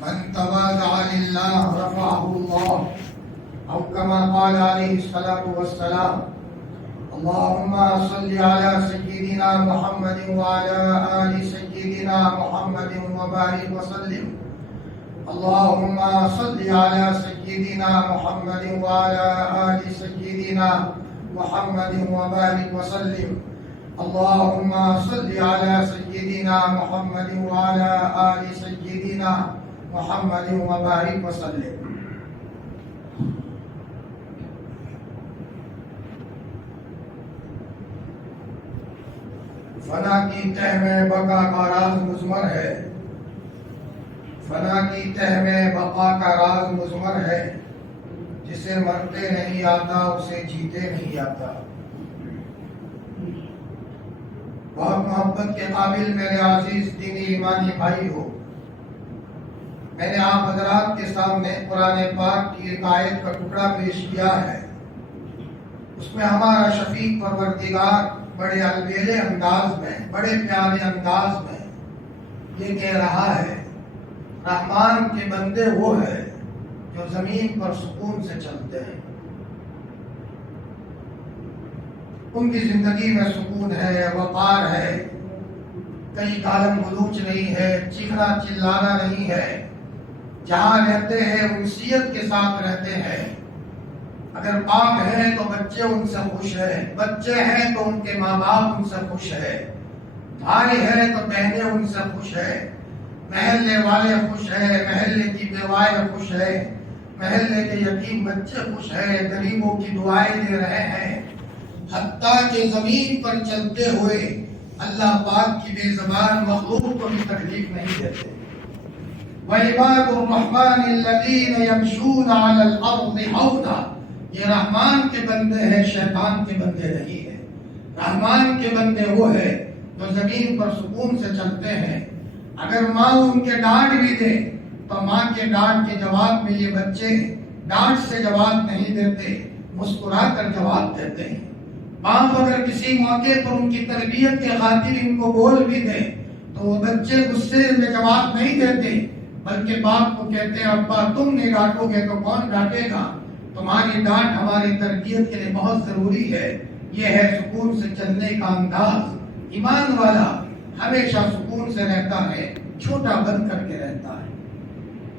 من تواضع لله رفعه الله أو كما قال عليه الصلاة والسلام. اللهم صل على سيدنا محمد وعلى آل سيدنا محمد وبارك وسلم. اللهم صل على سيدنا محمد وعلى آل سيدنا محمد وبارك وسلم. اللهم صل على سيدنا محمد وعلى آل سيدنا محمد وبارك وسلم. فنا کی تہ میں بقا کا راز مضمر ہے. فنا کی تہ میں بقا کا راز مضمر ہے. جسے مرتے نہیں آتا اسے جیتے نہیں آتا. بہت محبت کے قابل میرے عزیز دینی ایمانی بھائی ہو، میں نے آپ حضرات کے سامنے قرآن پاک کی ایک آیت کا ٹکڑا پیش کیا ہے. اس میں ہمارا شفیق پروردگار بڑے البیلے انداز میں، بڑے پیارے انداز میں یہ کہہ رہا ہے، رحمان کے بندے وہ ہے جو زمین پر سکون سے چلتے ہیں. ان کی زندگی میں سکون ہے، وقار ہے، کہیں گالم گلوچ نہیں ہے، چیخنا چلانا نہیں ہے. جہاں رہتے ہیں انسیت کے ساتھ رہتے ہیں. اگر پاک ہیں تو بچے ان سے خوش ہیں، بچے ہیں تو ان کے ماں باپ ان سے خوش ہیں، بھائی ہیں تو بہنیں ان سے خوش ہیں، محلے والے خوش ہیں، محلے کی بیوائیں خوش ہیں، محلے کے یتیم بچے خوش ہیں، غریبوں کی دعائیں دے رہے ہیں. حتیٰ کہ زمین پر چلتے ہوئے اللہ پاک کی بے زبان مخلوق کو بھی تکلیف نہیں دیتے. وَعِبَادُ الرَّحْمَنِ الَّذِينَ يَمْشُونَ عَلَى الْأَرْضِ هَوْنًا. یہ رحمان کے بندے ہیں، شیطان کے بندے نہیں ہیں. رحمان کے بندے وہ ہے جو زمین پر سکون سے چلتے ہیں. اگر ماں ان کے ڈانٹ بھی دے تو ماں کے ڈانٹ کے جواب میں یہ بچے ڈانٹ سے جواب نہیں دیتے، مسکرا کر جواب دیتے ہیں. باپ اگر کسی موقع پر ان کی تربیت کے خاطر ان کو بول بھی دے تو وہ بچے غصے میں جواب نہیں دیتے، بلکہ باپ کو کہتے ہیں ابا تم نہیں ڈانٹو گے تو کون ڈانٹے گا، تمہاری ڈانٹ ہماری تربیت کے لیے بہت ضروری ہے. یہ ہے سکون سے چلنے کا انداز. ایمان والا ہمیشہ سکون سے رہتا ہے، چھوٹا بن کر کے رہتا ہے.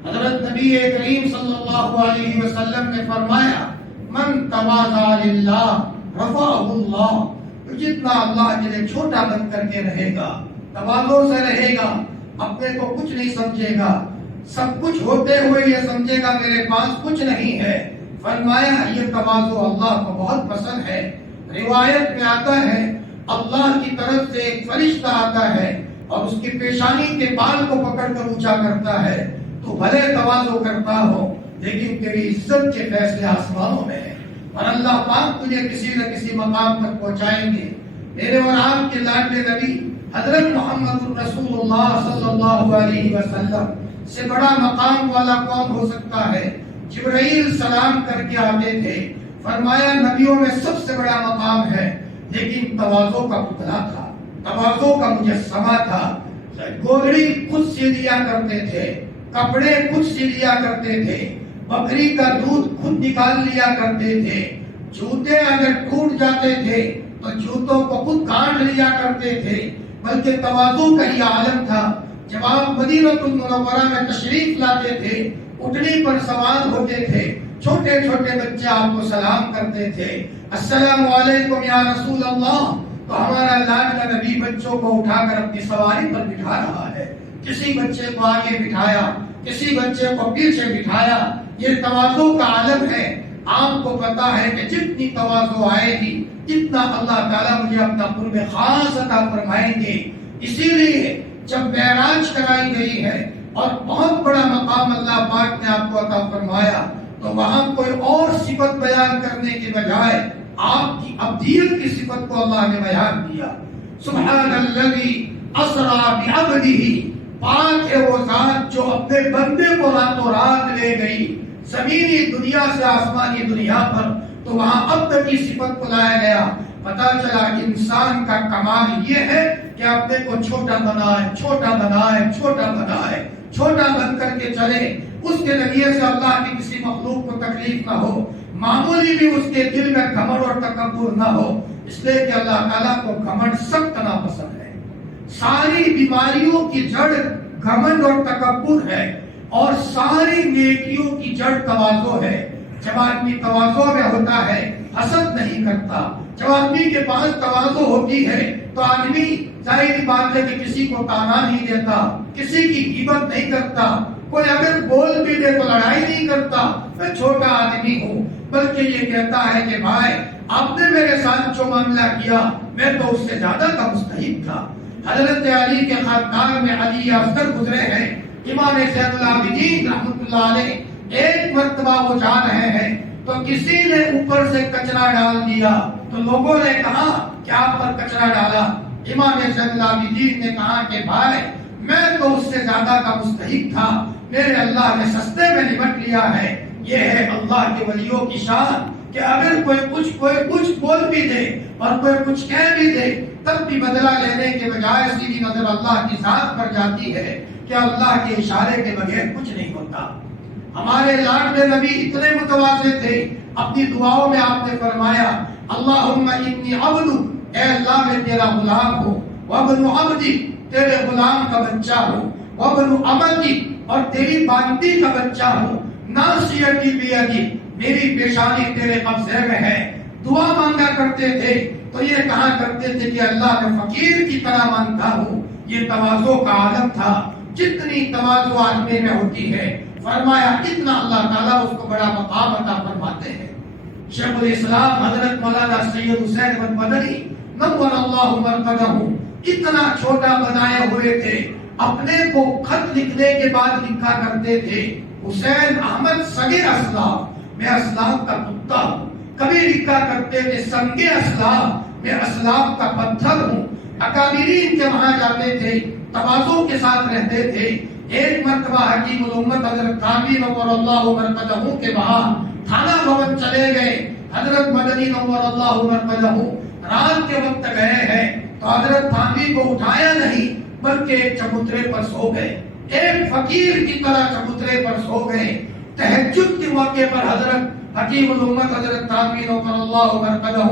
حضرت نبی کریم صلی اللہ علیہ وسلم نے فرمایا من تواضع للہ رفعہ اللہ. جتنا اللہ کے لیے چھوٹا بن کر کے رہے گا، تواضع سے رہے گا، اپنے کو کچھ نہیں سمجھے گا، سب کچھ ہوتے ہوئے یہ سمجھے گا میرے پاس کچھ نہیں ہے. فرمایا یہ تواضع اللہ کو بہت پسند ہے. روایت میں آتا ہے اللہ کی طرف سے ایک فرشتہ آتا ہے اور اس کی پیشانی کے بال کو پکڑ کر اونچا کرتا ہے. تو بھلے تواضع کرتا ہو لیکن تیری عزت کے فیصلے آسمانوں میں ہیں اور اللہ پاک تجھے کسی نہ کسی مقام تک پہنچائیں گے. میرے اور آپ کے لاڈلے نبی حضرت محمد رسول اللہ صلی اللہ علیہ وسلم سے بڑا مقام والا کون ہو سکتا ہے؟ جبرائیل سلام کر کے آتے تھے، فرمایا نبیوں میں سب سے بڑا مقام ہے لیکن تواضع کا پتلا تھا، تواضع کا مجسمہ تھا. گودڑی خود سی لیا کرتے تھے، کپڑے خود سی لیا کرتے تھے، بکری کا دودھ خود نکال لیا کرتے تھے، جوتے اگر ٹوٹ جاتے تھے تو جوتوں کو خود کاٹ لیا کرتے تھے. بلکہ تواضع کا ہی عالم تھا. جب آپ مدینہ المنورہ میں تشریف لاتے تھے، اٹھنی پر سوار ہوتے تھے، چھوٹے چھوٹے بچے آپ کو سلام کرتے تھے، السلام علیکم یا رسول اللہ. تو ہمارا لاڈلا نبی بچوں کو اٹھا کر اپنی سواری پر بٹھا رہا ہے. کسی بچے کو آگے بٹھایا، کسی بچے کو پیچھے بٹھایا. یہ تواضع کا عالم ہے. آپ کو پتا ہے کہ جتنی تواضع آئے گی اتنا اللہ تعالیٰ مجھے اپنا قرب خاص عطا فرمائیں گے. اسی لیے جب معراج کرائی گئی ہے اور بہت بڑا مقام اللہ پاک نے آپ کو عطا فرمایا تو وہاں کوئی اور صفت بیان کرنے کے بجائے آپ کی عبدیت کی صفت کو اللہ نے بیان کیا. سبحان الذی اسری بعبدہ. پاک ہے وہ ذات جو اپنے بندے کو راتوں رات لے گئی زمینی دنیا سے آسمانی دنیا پر. تو وہاں عبد کی صفت کو لایا گیا. پتا چلا انسان کا کمال یہ ہے کہ اپنے کو چھوٹا بنائے، چھوٹا بنائے، چھوٹا بنائے. چھوٹا بن کر کے چلے، اس کے ذریعے سے اللہ کی کسی مخلوق کو تکلیف نہ ہو، معمولی بھی اس کے دل میں گھمنڈ اور تکبر نہ ہو، اس لیے کہ اللہ تعالیٰ کو گھمنڈ سخت ناپسند ہے۔ ساری بیماریوں کی جڑ گھمنڈ اور تکبر ہے، اور ساری نیکیوں کی جڑ تواضع ہے۔ جب آدمی تواضع میں ہوتا ہے، حسد نہیں کرتا، جب آدمی کے پاس تواضع ہوتی ہے تو آدمی ظاہری بات ہے کہ کسی کو تانا نہیں دیتا، کسی کی غیبت نہیں کرتا، کوئی اگر بول بھی دے تو لڑائی نہیں کرتا، میں چھوٹا آدمی ہوں، بلکہ یہ کہتا ہے کہ بھائی آپ نے میرے ساتھ جو معاملہ کیا میں تو اس سے زیادہ کا مستحق تھا۔ حضرت علی کے خاندان میں علی اصغر گزرے ہیں، امام زین العابدین رحمۃ اللہ علیہ ایک مرتبہ وہ جا رہے ہیں تو کسی نے اوپر سے کچرا ڈال دیا، تو لوگوں نے کہا کہ آپ پر کچرا ڈالا۔ امام زین العابدین نے کہا کہ بھائی میں تو اس سے زیادہ کا مستحق تھا، میرے اللہ نے سستے میں نمٹ لیا ہے۔ یہ ہے اللہ کے ولیوں کی شان کہ اگر کوئی کچھ بول بھی دے اور کوئی کچھ کہہ بھی دے، تب بھی بدلہ لینے کے بجائے سیدھی نظر اللہ کی ذات پر جاتی ہے کہ اللہ کے اشارے کے بغیر کچھ نہیں ہوتا۔ ہمارے لاڈلے نبی اتنے متواضع تھے، اپنی دعاؤں میں آپ نے فرمایا اللہم انی عبد، اے اللہ میں تیرا غلام ہوں، وابن عبدی، تیرے غلام کا بچہ ہوں، وابن امتی، اور تیری بانتی کا بچہ ہوں، ناصیتی بیدی، میری پیشانی تیرے قبضے میں ہے۔ دعا مانگا کرتے تھے تو یہ کہا کرتے تھے کہ اللہ میں فقیر کی طرح مانگتا ہوں۔ یہ تواضع کا عالم تھا، جتنی تواضع آدمی میں ہوتی ہے فرمایا اتنا اللہ تعالیٰ اس کو بڑا مقام عطا فرماتے ہیں۔ شیخ الاسلام حضرت مولانا سید حسین بن مدنی نور اللہ مرقدہ اتنا چھوٹا بنائے ہوئے تھے، اپنے کو خط لکھنے کے بعد لکھا کرتے تھے حسین احمد صغیر اسلام، میں اسلام کا کتا ہوں۔ کبھی لکھا کرتے تھے سنگ اسلام، میں اسلام کا پتھر ہوں۔ اکابرین کے وہاں جاتے تھے، تواضع کے ساتھ رہتے تھے۔ ایک مرتبہ حکیم الامت حضرت تھانوی نور اللہ مرقدہ کے وہاں تھانہ بھون چلے گئے، حضرت مدنی نور اللہ مرقدہ رات کے وقت گئے ہیں تو حضرت تھانوی کو اٹھایا نہیں بلکہ ایک چبوترے پر سو گئے، ایک فقیر کی طرح چبوترے پر سو گئے۔ تہجد کے موقع پر حضرت حکیم الامت حضرت تھانوی نور اللہ مرقدہ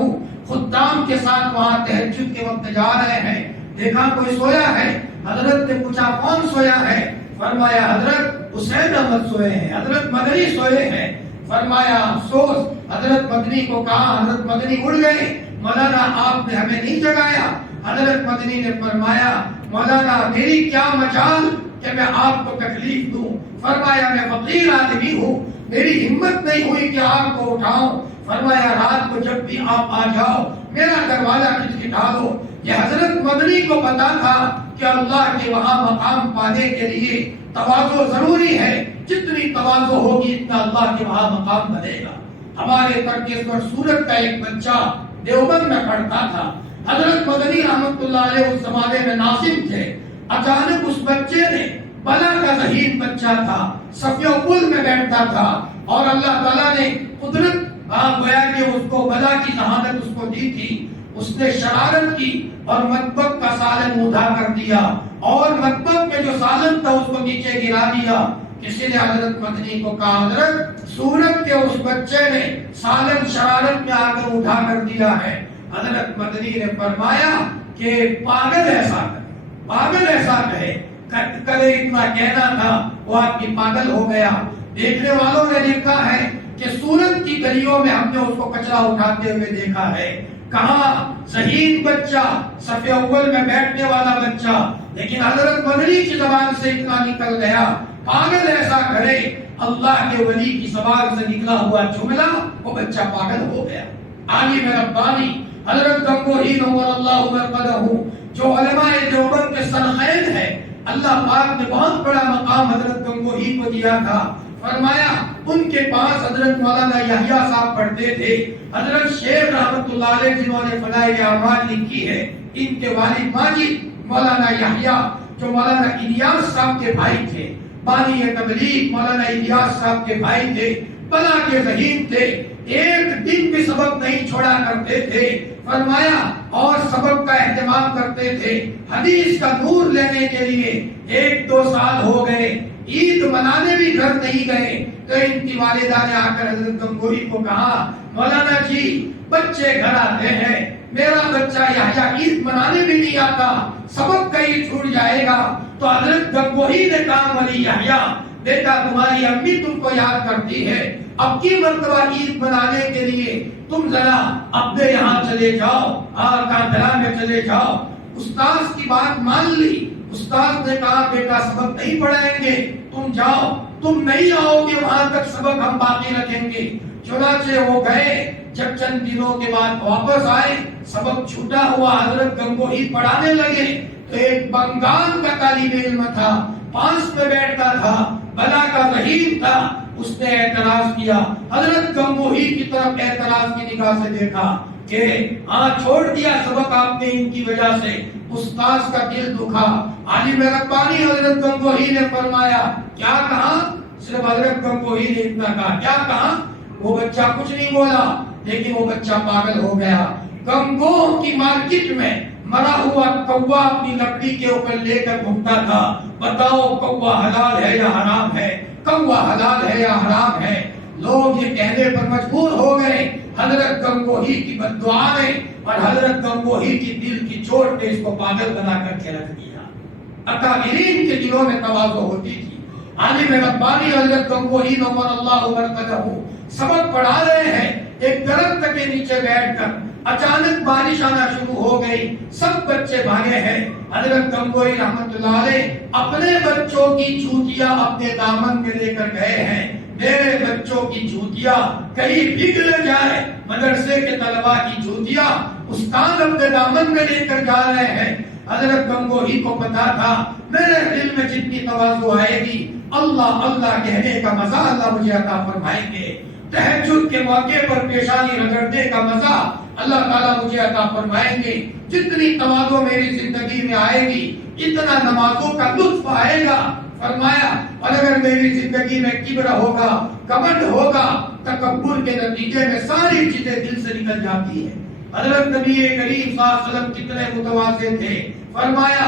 خدام کے ساتھ وہاں تہجد کے وقت جا رہے ہیں، دیکھا کوئی سویا ہے، حضرت نے پوچھا کون سویا ہے؟ فرمایا حضرت حسین احمد سوئے ہیں، حضرت مدنی سوئے ہیں۔ فرمایا افسوس، حضرت مدنی کو کہا، حضرت مدنی اڑ گئے، مولانا آپ نے ہمیں نہیں جگایا۔ حضرت مدنی نے فرمایا مولانا میری کیا مجال کہ میں آپ کو تکلیف دوں، فرمایا میں فقیر آدمی ہوں، میری ہمت نہیں ہوئی کہ آپ کو اٹھاؤں۔ فرمایا رات کو جب بھی آپ آ جاؤ میرا دروازہ کھٹکھٹا دو۔ یہ حضرت مدنی کو پتا تھا کہ اللہ کے وہاں مقام پانے کے لیے تواضع ضروری ہے، جتنی تواضع ہوگی اتنا اللہ کے وہاں مقام بنے گا۔ ہمارے ترکیشور سورت کا ایک بچہ دیوبند میں پڑھتا تھا، حضرت مدنی رحمت اللہ علیہ اس زمانے میں ناظم تھے۔ اچانک اس بچے نے، بلا کا ذہین بچہ تھا، صف اول میں بیٹھتا تھا، اور اللہ تعالیٰ نے قدرت گویا کہ اس کو بلا کی ذہانت اس کو دی تھی، اس نے شرارت کی اور مطبخ کا سالن اٹھا کر دیا، اور مطبخ میں جو سالن تھا اس کو نیچے گرا دیا۔ کسی نے حضرت مدنی کو کہا حضرت سورت کے اس بچے نے سالن شرارت میں آ کر اٹھا کر دیا ہے۔ حضرت مدنی نے فرمایا کہ پاگل ایسا کرے، پاگل ایسا کہے، کرے اتنا کہنا تھا وہ آدمی پاگل ہو گیا۔ دیکھنے والوں نے دیکھا ہے کہ سورت کی گلیوں میں ہم نے اس کو کچرا اٹھاتے ہوئے دیکھا ہے، کہاں ذہین بچہ، صف اول میں بیٹھنے والا بچہ، لیکن حضرت مدنی کی زبان سے اتنا نکل گیا پاگل ایسا کرے۔ اللہ کے ولی کی زبان سے نکلا ہوا جملہ وہ بچہ پاگل ہو گیا۔ عالم ربانی حضرت گنگوہی نور اللہ مرقدہ جو علماء دیوبند کے سرخیل ہے، اللہ پاک نے بہت بڑا مقام حضرت گنگوہی کو دیا تھا۔ فرمایا ان کے پاس حضرت مولانا یحییٰ صاحب پڑھتے تھے، حضرت شیخ رحمت اللہ علیہ جنہوں نے فضائل اعمال لکھی ہے، ان کے والد ماجد مولانا یحییٰ جو مولانا الیاس صاحب کے بھائی تھے، بانی تبلیغ مولانا الیاس صاحب کے بھائی تھے، بلا کے ذہین تھے، ایک دن بھی سبق نہیں چھوڑا کرتے تھے۔ فرمایا اور سبق کا اہتمام کرتے تھے، حدیث کا نور لینے کے لیے 1-2 سال ہو گئے، عید منانے بھی گھر نہیں گئے، تو ان کی والدہ نے آ کر حضرت گنگوہی کو کہا مولانا جی بچے گھر آتے ہیں، میرا بچہ یحییٰ عید منانے بھی نہیں آتا، سبق کہیں چھوٹ جائے گا۔ تو حضرت گنگوہی نے کہا ولی یحییٰ بیٹا تمہاری امی تم کو یاد کرتی ہے، اب کی مرتبہ عید منانے کے لیے تم ذرا اپنے یہاں چلے جاؤ، کاندھرا میں چلے جاؤ۔ استاذ کی بات مان لی، استاذ نے کہا بیٹا سبق نہیں پڑھائیں گے، تم جاؤ، تم نہیں آؤ گے وہاں تک سبق ہم باقی رکھیں گے۔ چنانچہ وہ گئے، جب چند دنوں کے بعد واپس آئے، سبق چھوٹا ہوا، حضرت گنگوہی پڑھانے لگے تو ایک بنگال کا طالب علم تھا، پاس پہ بیٹھتا تھا، بلا کا ذہین تھا، اس نے اعتراض کیا، حضرت گنگوہی کی طرف اعتراض کی نگاہ سے دیکھا کہ چھوڑ دیا سبق آپ نے ان کی وجہ سے۔ استاذ کا دل دکھا، عالم ربانی حضرت گنگوہی نے فرمایا کیا کہا؟ صرف حضرت گنگوہی نے اتنا کہا، کیا کہا؟ وہ بچہ کچھ نہیں بولا، لیکن وہ بچہ پاگل ہو گیا۔ گنگوہ کی مارکیٹ میں مرا ہوا کوا اپنی لکڑی کے اوپر لے کر گھومتا تھا، بتاؤ کوا حلال ہے یا حرام ہے، کوا حلال ہے یا حرام ہے۔ لوگ یہ کہنے پر مجبور ہو گئے حضرت گنگوہی کی بد دعا نے اور حضرت گنگوہی کی دل کی چوٹ نے اس کو پاگل بنا کر کے رکھ دیا۔ اکابرین کے دلوں میں تواضع ہوتی تھی۔ عالم ربانی حضرت گنگوہی نور اللہ مرقدہ سبق پڑھا رہے ہیں، ایک درخت کے نیچے بیٹھ کر اچانک بارش آنا شروع ہو گئی، سب بچے بھاگے ہیں۔ حضرت گنگوہی رحمت اللہ علیہ اپنے بچوں کی جوتیاں اپنے دامن میں لے کر گئے ہیں، میرے بچوں کی جوتیاں کہیں بھگ نہ جائے، مدرسے کے طلباء کی جوتیاں استاد اپنے دامن میں لے کر جا رہے ہیں۔ حضرت گنگوہی کو پتا تھا میرے دل میں جتنی تواضع آئے گی اللہ اللہ کہنے کا مزہ اللہ مجھے عطا فرمائیں گے، تہجد کے موقع پر پیشانی رگڑنے کا مزہ اللہ تعالیٰ مجھے عطا فرمائیں گے۔ جتنی تواضع میری زندگی میں آئے گی اتنا نمازوں کا لطف آئے گا۔ فرمایا اور اگر میری زندگی میں کبر ہوگا، کمنڈ ہوگا، تکبر کے نتیجے میں ساری چیزیں دل سے نکل جاتی ہیں۔ حضرت نبی کریم صلی اللہ علیہ وسلم کتنے متواضع تھے، فرمایا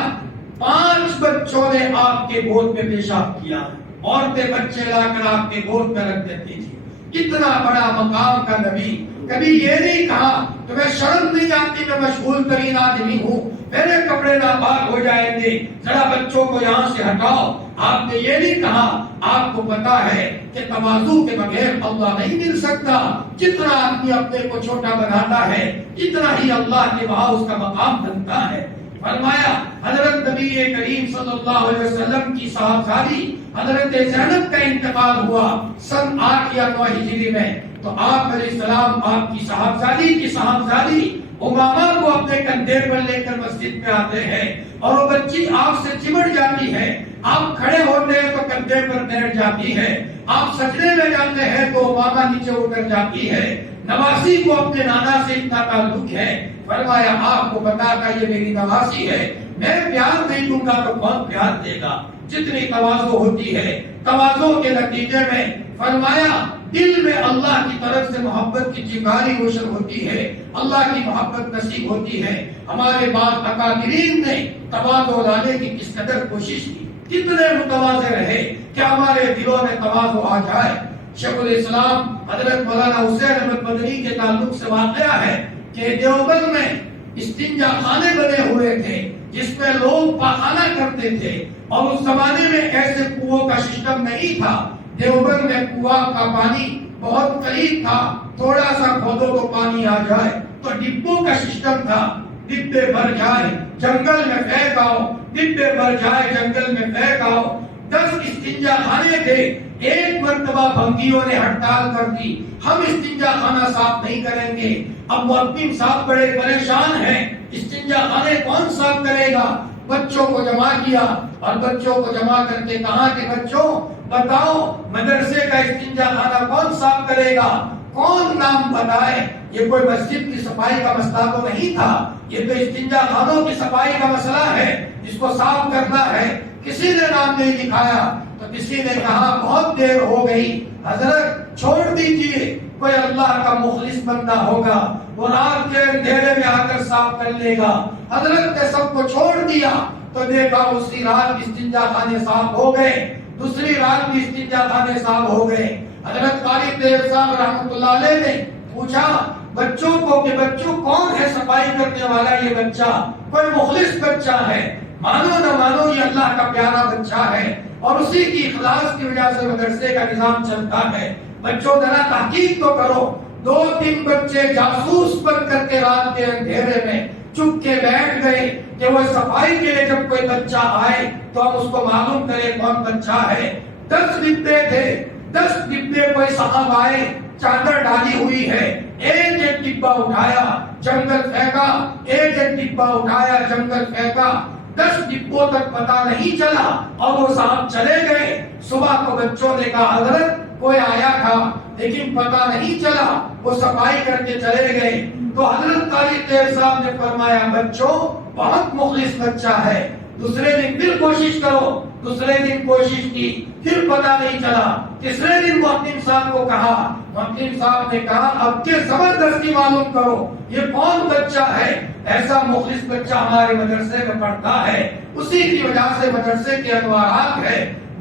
5 بچوں نے آپ کے گود میں پیشاب کیا، عورتیں بچے لا کر آپ کے گود میں رکھ دیتی تھی۔ کتنا بڑا مقام کا نبی، کبھی یہ نہیں کہا تمہیں شرم نہیں آتی میں مشغول ترین آدمی ہوں، میرے کپڑے ناپاک ہو جائیں گے، ذرا بچوں کو یہاں سے ہٹاؤ۔ آپ نے یہ نہیں کہا، آپ کو پتا ہے کہ تواضع کے بغیر اللہ نہیں مل سکتا، جتنا آدمی اپنے کو چھوٹا بناتا ہے اتنا ہی اللہ کے وہاں اس کا مقام بنتا ہے۔ فرمایا حضرت نبی کریم صلی اللہ علیہ وسلم کی صاحبزادی حضرت زینب کا انتقال ہوا سن 8 یا 9 ہجری میں، تو آپ علیہ السلام آپ کی صاحبزادی امامہ کو اپنے کندھے پر لے کر مسجد میں آتے ہیں اور وہ بچی آپ سے چمٹ جاتی ہے، آپ کھڑے ہوتے ہیں تو کندھے پر بیٹھ جاتی ہے، آپ سجدے میں جاتے ہیں تو امامہ نیچے اتر جاتی ہے۔ نواسی کو اپنے نانا سے اتنا تعلق ہے، فرمایا آپ کو پتا تھا یہ میری نواسی ہے، میں پیار نہیں دوں گا تو کون پیار دے گا۔ جتنی تواضع ہوتی ہے، تواضع کے نتیجے میں فرمایا دل میں اللہ کی طرف سے محبت کی چنگاری روشن ہوتی ہے، اللہ کی محبت نصیب ہوتی ہے۔ ہمارے بعض اکابرین نے تواضع لانے کی کس قدر کوشش کی، کتنے متواضع رہے کہ ہمارے دلوں میں تواضع آ جائے۔ شیخ الاسلام حضرت مولانا حسین احمد مدنی کے تعلق سے واقعہ ہے کہ دیوبند میں استنجا خانے بنے ہوئے تھے جس میں لوگ پاخانہ کرتے تھے، اور اس زمانے میں ایسے کنووں کا سسٹم نہیں تھا۔ دیوبند میں کنواں کا پانی بہت قریب تھا، تھوڑا سا کھودو تو پانی آ جائے، تو ڈبوں کا سسٹم تھا، ڈبے بھر جائے جنگل میں پھینک آؤ، ڈبے بھر جائے جنگل میں پھینک آؤ۔ 10 استنجا خانے تھے، ایک مرتبہ بھنگیوں نے ہڑتال کر دی، ہم استنجا خانہ صاف نہیں کریں گے۔ اب مؤذن صاحب بڑے پریشان ہیں، استنجا خانے کون صاف کرے گا؟ بچوں کو جمع کیا اور بچوں کو جمع کر کے کہا کہ بچوں بتاؤ مدرسے کا استنجا خانہ کون صاف کرے گا؟ کون نام بتائے؟ یہ کوئی مسجد کی صفائی کا مسئلہ تو نہیں تھا، یہ تو استنجا خانوں کی صفائی کا مسئلہ ہے جس کو صاف کرنا ہے۔ کسی نے نام نہیں لکھایا تو کسی نے کہا بہت دیر ہو گئی، حضرت چھوڑ دیجئے، کوئی اللہ کا مخلص بندہ ہوگا، وہ رات کے اندھیرے میں آ کر صاف کر لے گا۔ حضرت نے سب کو چھوڑ دیا تو دیکھا اسی رات استنجا خانے صاف ہو گئے، دوسری رات بھی استنجا خانے صاف ہو گئے۔ حضرت قاری طیب صاحب رحمۃ اللہ علیہ نے پوچھا بچوں کو کہ بچوں کون ہے صفائی کرنے والا؟ یہ بچہ کوئی مخلص بچہ ہے، مانو نہ مانو یہ اللہ کا پیارا بچہ ہے، اور اسی کی اخلاص کی وجہ سے مدرسے کا نظام چلتا ہے۔ بچوں ذرا تحقیق تو کرو، 2-3 بچے جاسوس بن کر کے رات کے اندھیرے میں چپ کے بیٹھ گئے کہ وہ صفائی کے لیے جب کوئی بچہ آئے تو ہم اس کو معلوم کریں کون بچہ ہے۔ 10 ڈبے تھے، 10 ڈبے کوئی صاحب آئے، چادر ڈالی ہوئی ہے، ایک ایک ڈبہ اٹھایا جنگل پھینکا، ایک ایک ڈبہ اٹھایا جنگل پھینکا، 10 ڈبوں تک پتا نہیں چلا اور وہ صاحب چلے گئے۔ صبح کو بچوں نے کہا حضرت کوئی آیا تھا لیکن پتا نہیں چلا، وہ صفائی کر کے چلے گئے۔ تو حضرت قاری طیب صاحب نے فرمایا بچوں بہت مخلص بچہ ہے، دوسرے دن پھر کوشش کرو۔ دوسرے دن کوشش کی، پھر پتا نہیں چلا۔ تیسرے دن محتم صاحب کو کہا، محتم صاحب نے کہا اب کے زبردستی معلوم کرو یہ کون بچہ ہے، ایسا مخلص بچہ ہمارے مدرسے میں پڑھتا ہے۔ اسی کی وجہ سے مدرسے کے انوارات ہے۔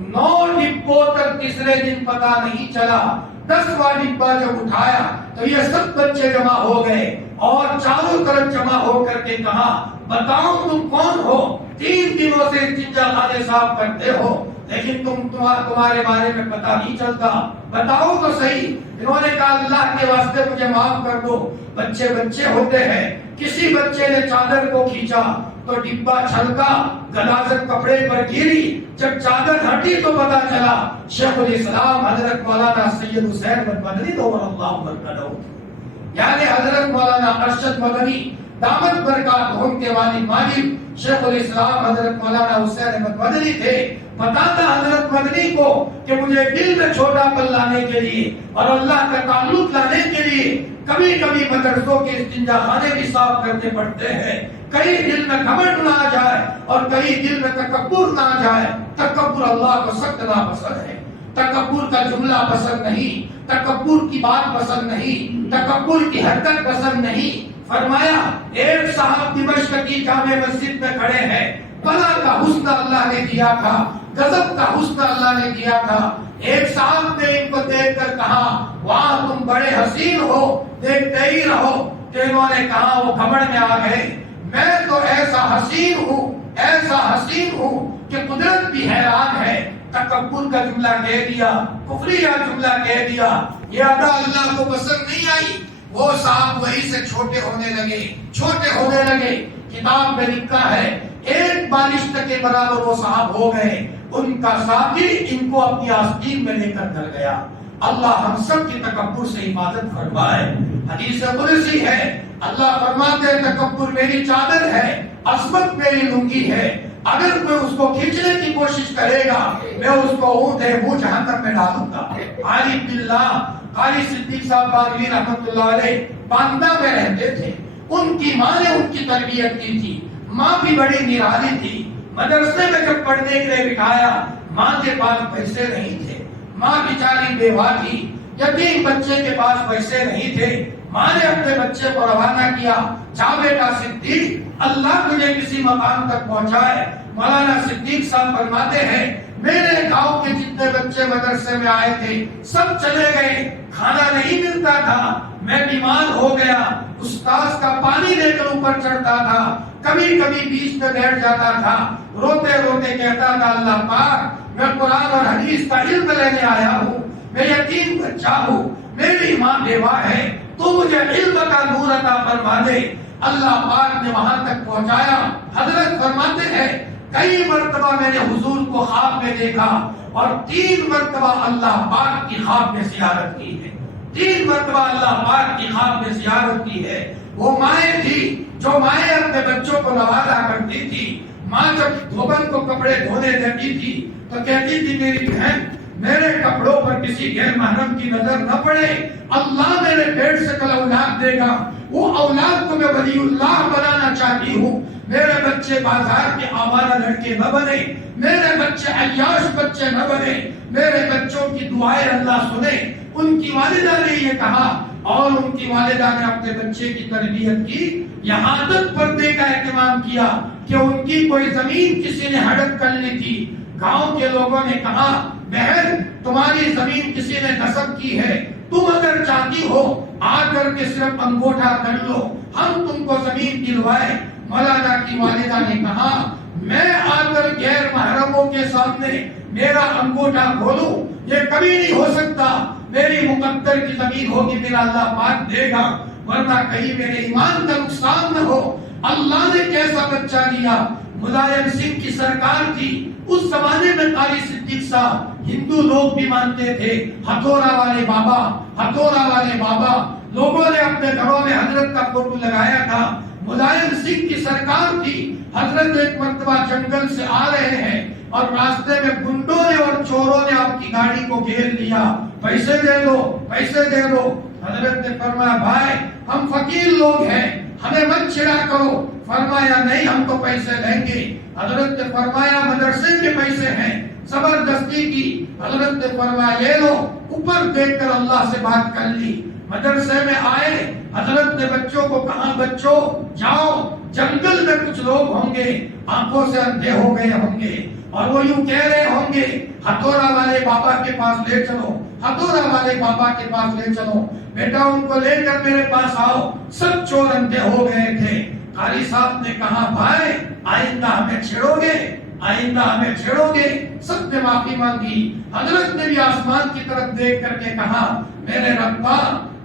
9 ڈبوں تک تیسرے دن پتا نہیں چلا، 10واں ڈبہ جب اٹھایا تو یہ سب بچے جمع ہو گئے اور چاروں طرف جمع ہو کر کے کہا بتاؤ تم کون ہو؟ 3 دنوں سے استنجا خانے صاف کرتے ہو لیکن تمہارے بارے میں پتا نہیں چلتا، بتاؤ تو صحیح۔ انہوں نے کہا اللہ کے واسطے مجھے معاف کر دو، بچے بچے ہوتے ہیں۔ کسی بچے نے چادر کو کھینچا تو ڈبہ چھلکا، غلاظت کپڑے پر گری، جب چادر ہٹی تو پتا چلا شیخ الاسلام حضرت مولانا سید حسین بن مدنی دور اللہ برکاتہ، یعنی حضرت مولانا ارشد مدنی دامت برکاتہم کے والد ماجد شیخ الاسلام حضرت مولانا حسین احمد مدنی تھے۔ پتا تھا حضرت مدنی کو کہ مجھے دل میں چھوٹا پن لانے کے لیے اور اللہ کا تعلق لانے کے لیے کبھی کبھی مدرسوں کے استنجا خانے بھی صاف کرنے پڑتے ہیں۔ کئی دل میں گھمنڈ نہ آ جائے اور کئی دل میں تکبر نہ آ جائے۔ تکبر اللہ کو سخت ناپسند ہے، تکبر کا جملہ پسند نہیں، تکبر کی بات پسند نہیں، تکبر کی حرکت پسند نہیں۔ فرمایا ایک صاحب دمشق کی جامع مسجد میں کھڑے ہیں، بلا کا حسن اللہ نے دیا تھا، غضب کا حسن اللہ نے دیا تھا۔ ایک صاحب نے ان کو دیکھ کر کہا واہ تم بڑے حسین ہو، دیکھتے ہی رہو۔ کہ انہوں نے کہا وہ گھمڑ میں آ گئے، میں تو ایسا حسین ہوں، ایسا حسین ہوں کہ قدرت بھی حیران ہے۔ تکبر کا جملہ کہہ دیا، کفریہ جملہ کہہ دیا، یہ ادا اللہ کو پسند نہیں آئی۔ وہ صاحب وہی سے چھوٹے ہونے لگے، چھوٹے ہونے لگے۔ کتاب میں لکھا ہے 1 بالشت کے برابر وہ صاحب ہو گئے۔ ان کا ساتھی ان کو اپنی آستین میں لے کر گھر گیا۔ اللہ ہم سب کی تکبر سے حفاظت فرمائے۔ حدیث قدسی ہے، اللہ فرماتے ہیں تکبر میری چادر ہے، عصمت میری لنگی ہے، اگر کوئی اس کو کھینچنے کی کوشش کرے گا میں اس کو اونٹ منہ جہنم میں ڈالوں گا۔ عارف باللہ قاری صدیق صاحب باغوی رحمۃ اللہ علیہ باندہ میں رہتے تھے، ان کی ماں نے ان کی تربیت کی تھی، ماں بھی بڑی نرالی تھی۔ مدرسے میں جب پڑھنے کے لیے بٹھایا ماں کے پاس پیسے نہیں تھے، ماں بیچاری بیوہ تھی، یتیم بچے کے پاس پیسے نہیں تھے۔ ماں نے اپنے بچے کو روانہ کیا، جا بیٹا صدیق اللہ تجھے کسی مقام تک پہنچائے۔ مولانا صدیق صاحب فرماتے ہیں میرے گاؤں کے جتنے بچے مدرسے میں آئے تھے سب چلے گئے، کھانا نہیں ملتا تھا، میں بیمار ہو گیا، استاذ کا پانی لے کر اوپر چڑھتا تھا، کبھی کبھی بیچ میں بیٹھ جاتا تھا، روتے روتے کہتا تھا اللہ پاک میں قرآن اور حدیث کا علم لینے آیا ہوں، میں یتیم بچہ ہوں، میری ماں بیوہ ہے، تو مجھے علم کا نور عطا فرما دے۔ اللہ پاک نے وہاں تک پہنچایا۔ حضرت فرماتے ہیں کئی مرتبہ میں نے حضور کو خواب میں دیکھا اور 3 مرتبہ اللہ پاک کی خواب میں زیارت کی ہے، 3 مرتبہ اللہ پاک کی خواب میں زیارت کی ہے۔ وہ مائیں تھی جو مائیں اپنے بچوں کو نوازا کرتی تھی۔ ماں جب دھوبن کو کپڑے دھونے دیتی تھی تو کہتی تھی میری بہن میرے کپڑوں پر کسی غیر محرم کی نظر نہ پڑے، اللہ میرے پیٹ سے کل اولاد دے گا، وہ اولاد کو میں ولی اللہ بنانا چاہتی ہوں، میرے بچے بازار کے آوارہ لڑکے نہ بنے، میرے بچے عیاش بچے نہ بنے، میرے بچے بچوں کی دعائیں اللہ سنے. ان کی والدہ نے یہ کہا اور ان کی والدہ نے اپنے بچے کی تربیت کی، یہاں تک پردے کا اہتمام کیا کہ ان کی کوئی زمین کسی نے ہڑپ کر لی تھی. گاؤں کے لوگوں نے کہا بہن تمہاری زمین کسی نے غصب کی ہے، تم اگر چاہتی ہو آ کر کے صرف انگوٹھا کر لو، ہم تم کو زمین دلوائے. مولانا کی والدہ نے کہا میں آ کر غیر محرموں کے سامنے میرا انگوٹھا کھولوں یہ کبھی نہیں ہو سکتا. میری مقدر کی زمین ہوگی میرا اللہ پاک دے گا، ورنہ کہیں میرے ایمان کا نقصان نہ ہو. اللہ نے کیسا بچہ دیا. ملائم سنگھ کی سرکار تھی اس زمانے میں. قاری صدیق صاحب ہندو لوگ بھی مانتے تھے ہتھوڑا والے بابا، ہتھوڑا والے بابا. لوگوں نے اپنے گھروں میں حضرت کا فوٹو لگایا تھا. ملائم سنگھ کی سرکار تھی. حضرت ایک مرتبہ جنگل سے آ رہے ہیں اور راستے میں گنڈوں نے اور چوروں نے آپ کی گاڑی کو گھیر لیا. پیسے دے دو، پیسے دے دو. حضرت نے فرمایا بھائی ہم فقیر لوگ ہیں، ہمیں مت چھڑا کرو. فرمایا نہیں ہم تو پیسے لیں گے. حضرت نے فرمایا مدرسے کے پیسے ہیں. زبردستی کی. حضرت نے فرمایا لے لو. اوپر دیکھ کر اللہ سے بات کر لی. مدرسے میں آئے. حضرت نے بچوں کو کہا بچوں جاؤ، جنگل میں کچھ لوگ ہوں گے آنکھوں سے اندھے ہو گئے ہوں گے اور وہ یوں کہہ رہے ہوں گے ہتھوڑا والے بابا کے پاس لے چلو، ہتھوڑا والے بابا کے پاس لے چلو. بیٹا ان کو لے کر میرے پاس آؤ. سب چور اندھے ہو گئے تھے. قاری صاحب نے کہا بھائی آئندہ ہمیں چھیڑو گے، آئندہ ہمیں چھیڑو گے. سب نے معافی مانگی. حضرت نے بھی آسمان کی طرف دیکھ کر کے کہا میرے ربا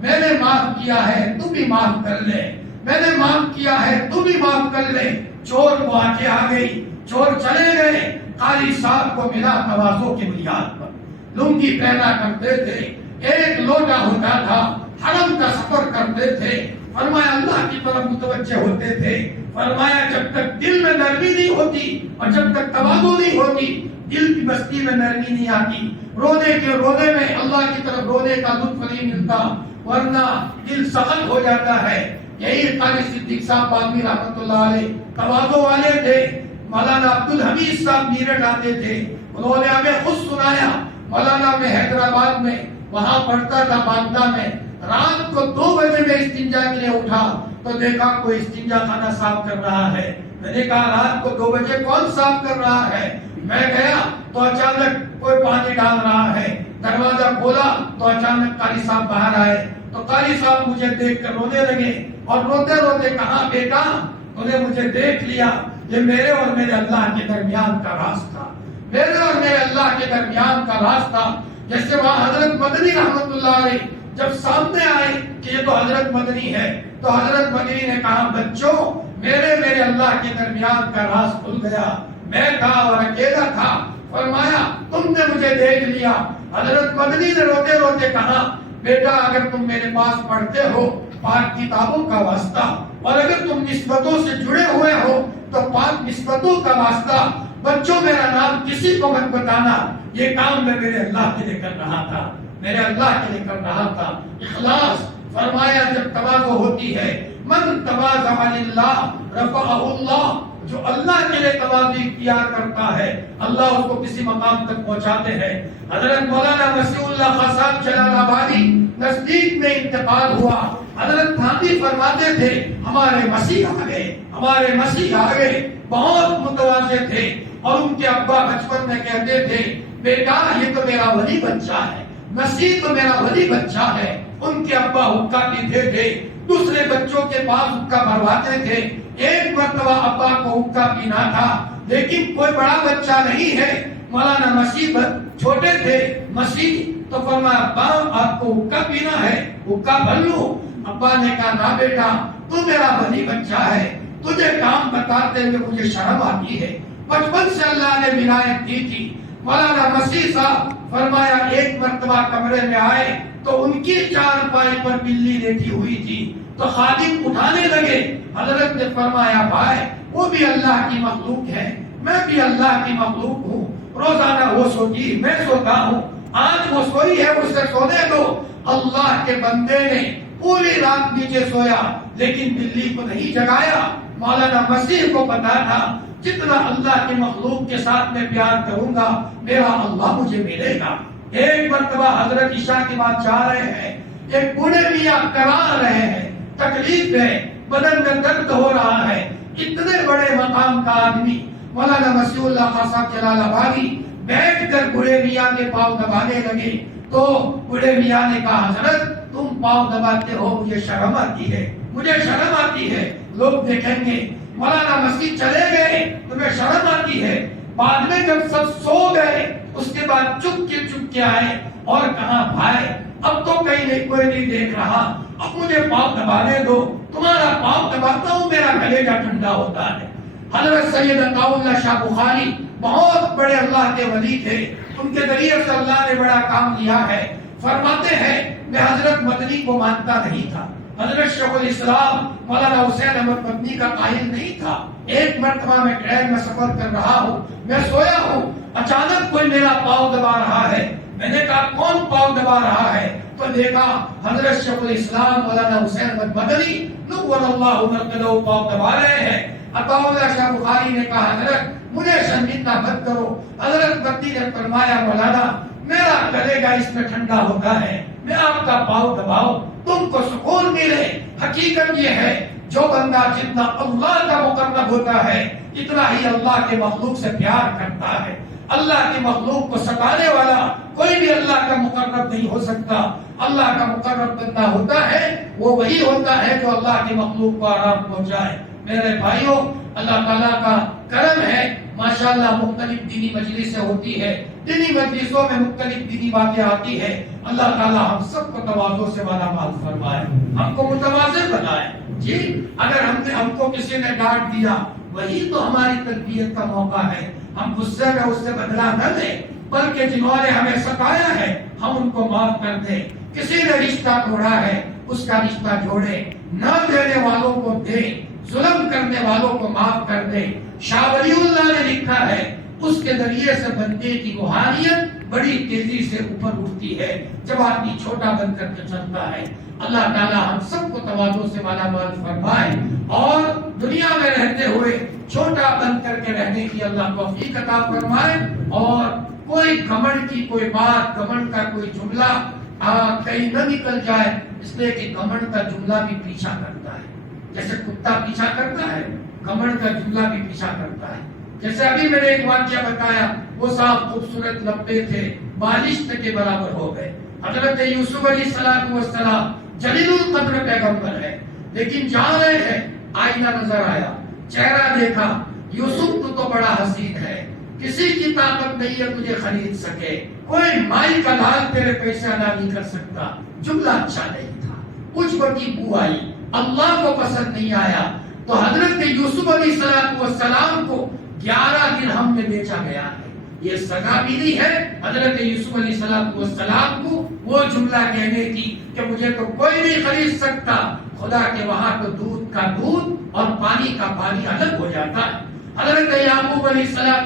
میں نے معاف کیا ہے تو بھی معاف کر لے، میں نے معاف کیا ہے تو بھی معاف کر لے. چور کو آنکھیں آ گئی، چور چلے گئے. قاری صاحب کو ملا تواضع کی بنیاد پر. لنگی پہنا کرتے تھے، ایک لوٹا ہوتا تھا، حرم کا سفر کرتے تھے. فرمایا اللہ کی طرف متوجہ ہوتے تھے. فرمایا جب تک دل میں نرمی نہیں ہوتی اور جب تک تواضع نہیں ہوتی دل کی بستی میں نرمی نہیں آتی. رونے کے رونے میں اللہ کی طرف رونے کا لطف نہیں ملتا، ورنہ دل سخت ہو جاتا ہے. یہی قاری صدیق صاحب باغوی رحمۃ اللہ علیہ تواضع والے تھے. مولانا عبدالحمید صاحب میرٹھ آتے تھے. انہوں نے ہمیں خود سنایا. مولانا میں حیدرآباد میں وہاں پڑھتا تھا باندہ میں. رات کو 2 بجے میں استنجا کے لیے اٹھا تو دیکھا کوئی استنجا خانہ صاف کر رہا ہے. میں نے کہا رات کو 2 بجے کون صاف کر رہا ہے؟ میں گیا تو اچانک کوئی پانی ڈال رہا ہے. دروازہ کھولا تو اچانک قاری صاحب باہر آئے. تو قاری صاحب مجھے دیکھ کر رونے لگے اور روتے روتے کہا بیٹا تو نے مجھے دیکھ لیا، یہ میرے اور میرے اللہ کے درمیان کا راز تھا، میرے اور میرے اللہ کے درمیان کا راز تھا. جیسے وہاں حضرت مدنی رحمت اللہ علیہ جب سامنے آئے کہ یہ تو حضرت مدنی ہے تو حضرت مدنی نے کہا بچوں میرے اللہ کے درمیان کا راز کھل گیا. میں تھا اور اکیلا تھا. فرمایا تم نے مجھے دیکھ لیا. حضرت مدنی نے روتے روتے کہا بیٹا اگر تم میرے پاس پڑھتے ہو پاک کتابوں کا واسطہ اور اگر تم نسبتوں سے جڑے ہوئے ہو تو پاک نسبتوں کا واسطہ. بچوں میرا نام کسی کو مت بتانا، یہ کام میں میرے اللہ کے لیے کر رہا تھا، میرے اللہ کے لیے کر رہا تھا. اخلاص. فرمایا جب تواضع ہوتی ہے من تواضع للہ رفعہ اللہ، جو اللہ کے لیے تواضع اختیار کرتا ہے اللہ اس کو کسی مقام تک پہنچاتے ہیں. حضرت مولانا مسیح اللہ خان صاحب جلال آبادی نزدیک میں انتقال ہوا. حضرت تھانوی فرماتے تھے ہمارے مسیح آ گئے، ہمارے مسیح آ گئے. بہت متواضع تھے اور ان کے ابا بچپن میں کہتے تھے بیٹا یہ تو میرا ولی بچہ ہے، مسیح تو میرا ولی بچہ ہے. ان کے ابا حقہ پیتے تھے، دوسرے بچوں کے پاس حقہ بھرواتے تھے. ایک مرتبہ ابا کو حقہ پینا تھا لیکن کوئی بڑا بچہ نہیں ہے. مولانا مسیح چھوٹے تھے مسیح تو فرمایا ابا آپ کو حقہ پینا ہے، حقہ بھر لو. ابا نے کہا نہ بیٹا تو میرا ولی بچہ ہے، تجھے کام بتاتے ہوئے مجھے شرم آتی ہے. بچپن سے اللہ نے ولایت دی تھی. مولانا مسیح صاحب فرمایا ایک مرتبہ کمرے میں آئے تو ان کی چارپائی پر بلی لیٹی ہوئی تھی تو خادم اٹھانے لگے. حضرت نے فرمایا بھائی وہ بھی اللہ کی مخلوق ہے، میں بھی اللہ کی مخلوق ہوں. روزانہ وہ سوتی میں سوتا ہوں، آج وہ سوئی ہے اسے سونے دو. اللہ کے بندے نے پوری رات نیچے سویا لیکن بلی کو نہیں جگایا. مولانا مسیح کو پتا تھا جتنا اللہ کی مخلوق کے ساتھ میں پیار کروں گا میرا اللہ مجھے ملے گا. ایک مرتبہ حضرت عشاء کے بعد جا رہے ہیں، ایک بوڑھے میاں کرا رہے ہیں، تکلیف ہے، بدن میں درد ہو رہا ہے، اتنے بڑے مقام کا آدمی مولانا مسیح اللہ خان صاحب جلال آبادی بیٹھ کر بوڑھے میاں کے پاؤں دبانے لگے تو بوڑھے میاں نے کہا حضرت تم پاؤں دباتے ہو، مجھے شرم آتی ہے، مجھے شرم آتی ہے، لوگ دیکھیں گے۔ مولانا مسجد چلے گئے، تمہیں شرم آتی ہے۔ بعد میں جب سب سو گئے اس کے بعد چپ کے آئے اور کہا بھائی اب تو کہیں نہیں، کوئی نہیں دیکھ رہا، اب مجھے پاؤں دبانے دو، تمہارا پاؤں دباتا ہوں میرا کلیجہ ٹھنڈا ہوتا ہے۔ حضرت سید عطاء اللہ شاہ بخاری بہت بڑے اللہ کے ولی تھے، ان کے ذریعے سے اللہ نے بڑا کام کیا ہے۔ فرماتے ہیں میں حضرت مدنی کو مانتا نہیں تھا، حضرت شیخ الاسلام مولانا حسین احمد مدنی کا قائل نہیں تھا۔ ایک مرتبہ میں ٹرین میں سفر کر رہا ہوں، میں سویا ہوں، اچانک کوئی میرا پاؤں دبا رہا ہے، میں نے کہا کون پاؤں دبا رہا ہے؟ تو دیکھا حضرت شیخ الاسلام مولانا حسین احمد مدنی نور اللہ مرکزہ پاؤں دبا رہے ہیں۔ عطاء اللہ شاہ بخاری نے کہا حضرت مجھے شرمندہ مت کرو۔ حضرت مدنی نے فرمایا مولانا میرا کلیجہ اس میں ٹھنڈا ہوتا ہے، میں آپ کا پاؤں دباؤ تم کو سکون ملے۔ حقیقت یہ ہے جو بندہ جتنا اللہ کا مقرب ہوتا ہے اتنا ہی اللہ کے مخلوق سے پیار کرتا ہے۔ اللہ کے مخلوق کو ستانے والا کوئی بھی اللہ کا مقرب نہیں ہو سکتا۔ اللہ کا مقرب بندہ ہوتا ہے وہ وہی ہوتا ہے جو اللہ کے مخلوق کو آرام پہنچائے۔ میرے بھائیوں اللہ تعالیٰ کا کرم ہے، ماشاءاللہ مختلف دینی مجلسیں ہوتی ہے، دینی مجلسوں میں مختلف دینی باتیں آتی ہے۔ اللہ تعالیٰ ہم سب کو تواضع سے مالا مال فرمائے، ہم کو متواضع بنائے۔ جی اگر ہم کو کسی نے ڈانٹ دیا وہی تو ہماری تربیت کا موقع ہے، ہم غصے میں اس سے بدلہ نہ لیں بلکہ جنہوں نے ہمیں ستایا ہے ہم ان کو معاف کر دیں۔ کسی نے رشتہ توڑا ہے اس کا رشتہ جوڑے، نہ دینے والوں کو دیں، ظلم کرنے والوں کو معاف کر دیں۔ شاہ ولی اللہ نے لکھا ہے اس کے ذریعے سے بندے کی روحانیت بڑی تیزی سے اوپر اٹھتی ہے جب آدمی چھوٹا بن کر کے چلتا ہے۔ اللہ تعالی ہم سب کو تواضع سے مالا مال فرمائے اور دنیا میں رہتے ہوئے چھوٹا بن کر کے رہنے کی اللہ توفیق عطا فرمائے، اور کوئی گھمنڈ کی کوئی بات، گھمنڈ کا کوئی جملہ کہیں نہ نکل جائے، اس لیے کہ گھمنڈ کا جملہ بھی پیچھا کرتا ہے، جیسے کتا پیچھا کرتا ہے گھمنڈ کا جملہ بھی پیچھا کرتا ہے۔ جیسے ابھی میں نے ایک واقعہ بتایا، وہ صاحب خوبصورت لمبے تھے، بالشت کے برابر ہو گئے۔ حضرت یوسف علیہ السلام جلیل القدر پیغمبر ہے، لیکن جا رہے ہیں آئینہ نظر آیا، چہرہ دیکھا، یوسف تو بڑا حسین ہے، کسی کی طاقت نہیں ہے تجھے خرید سکے، کوئی مائی کا لال تیرے پیسے ادا نہیں کر سکتا۔ جملہ اچھا نہیں تھا، عجب کی بو آئی، اللہ کو پسند نہیں آیا، تو حضرت یوسف علیہ السلام کو 11 درہم میں بیچا گیا ہے۔ یہ سزا ملی ہے حضرت یوسف علیہ السلام کو وہ جملہ کہنے کی کہ مجھے تو کوئی نہیں خرید سکتا۔ خدا کے وہاں تو دودھ کا دودھ اور پانی کا پانی الگ ہو جاتا ہے۔ حضرت یعقوب علیہ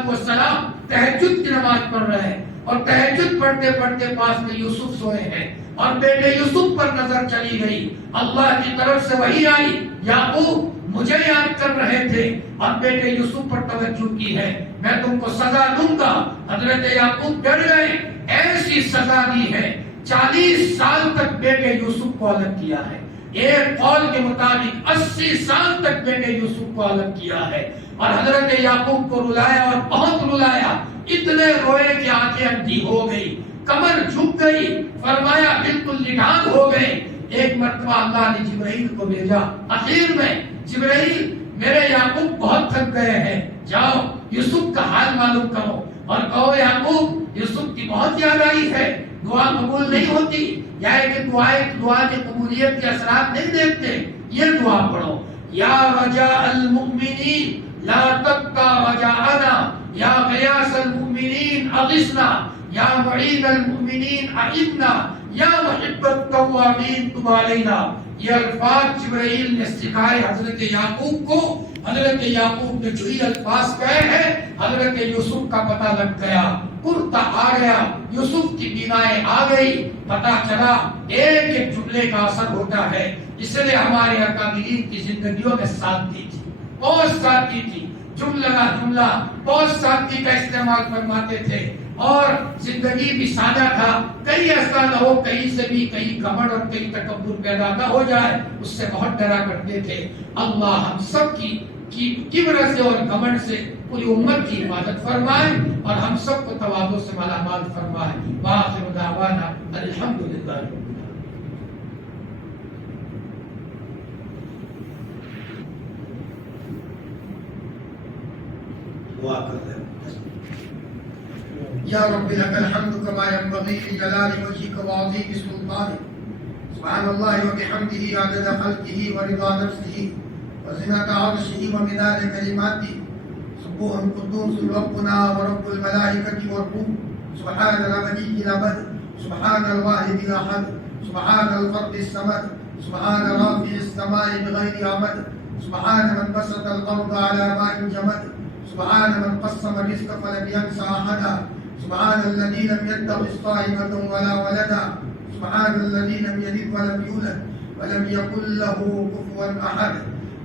السلام تہجد کی نماز پڑھ رہے ہیں اور تہجد پڑھتے پڑھتے پاس میں یوسف سوئے ہیں اور بیٹے یوسف پر نظر چلی گئی، اللہ کی طرف سے وحی آئی، یعقوب مجھے یاد کر رہے تھے اور بیٹے یوسف پر توجہ کی ہے، میں تم کو سزا دوں گا۔ حضرت یعقوب ڈر گئے، ایسی سزا دی ہے 40 سال تک بیٹے یوسف کو الگ کیا ہے، ایک قول کے مطابق 80 سال تک بیٹے یوسف کو الگ کیا ہے، اور حضرت یعقوب کو رلایا اور بہت رلایا، اتنے روئے کہ آنکھیں اندھی ہو گئی، کمر جھک گئی، فرمایا بالکل نڈھال ہو گئے۔ ایک مرتبہ اللہ نے جبرائیل کو بھیجا، اخیر میں جبرائیل میرے یعقوب بہت تھک گئے ہیں، جاؤ یوسف کا حال معلوم کرو اور کہو یعقوب یوسف کی بہت یاد آئی ہے، دعا قبول نہیں ہوتی، یا کہ دعا کی قبولیت کے اثرات نہیں دیکھتے، یہ دعا پڑھو، یا رجاء المؤمنین لا تقطع رجاءنا، یا غیاث المؤمنین اغثنا، یا معین المؤمنین اعذنا، یا محب التوابین تب علینا۔ یہ الفاظ جبرائیل نے سکھائے حضرت یعقوب کو، حضرت یعقوب نے جو الفاظ کہے ہیں حضرت یوسف کا پتہ لگ گیا، کرتا آ گیا، یوسف کی بینائیں آ گئی، پتہ چلا ایک ایک جملے کا اثر ہوتا ہے۔ اس لیے ہمارے اکابرین کی زندگیوں میں سادگی تھی، بہت سادگی تھی، جملہ بہت سادگی کا استعمال فرماتے تھے۔ اور زندگی بھی سادہ تھا، کہیں ایسا نہ ہو کہیں سے بھی کہیں گھمنڈ اور کہیں تکبر پیدا نہ ہو جائے، اس سے بہت ڈرا کرتے تھے۔ اللہ ہم سب کی کبر سے اور گھمنڈ سے پوری امت کی حفاظت فرمائے اور ہم سب کو تواضع سے مالا مال فرمائے۔ وآخر دعوانا الحمدللہ۔ دعا کرتے ہیں۔ یا رب لک الحمد کما ينبغي لجلال وجهك وعظیم سلطانك، سبحان اللہ وبحمده عدد خلقه ورضا نفسه وزنة عرشه ومداد كلماته، سبوح قدوس ربنا ورب الملائكة والروح، سبحان الغني الأبد، سبحان الواحد الأحد، سبحان الفرد الصمد، سبحان رافع السماء بغير عمد، سبحان من بسط الأرض على ماء جمد، سبحان من قسم الرزق فلم ينس أحدا، سبحان الذي لم يتخذ صاحبة ولا ولدا، سبحان الذي لم يلد ولم يولد ولم يكن له كفوا أحد۔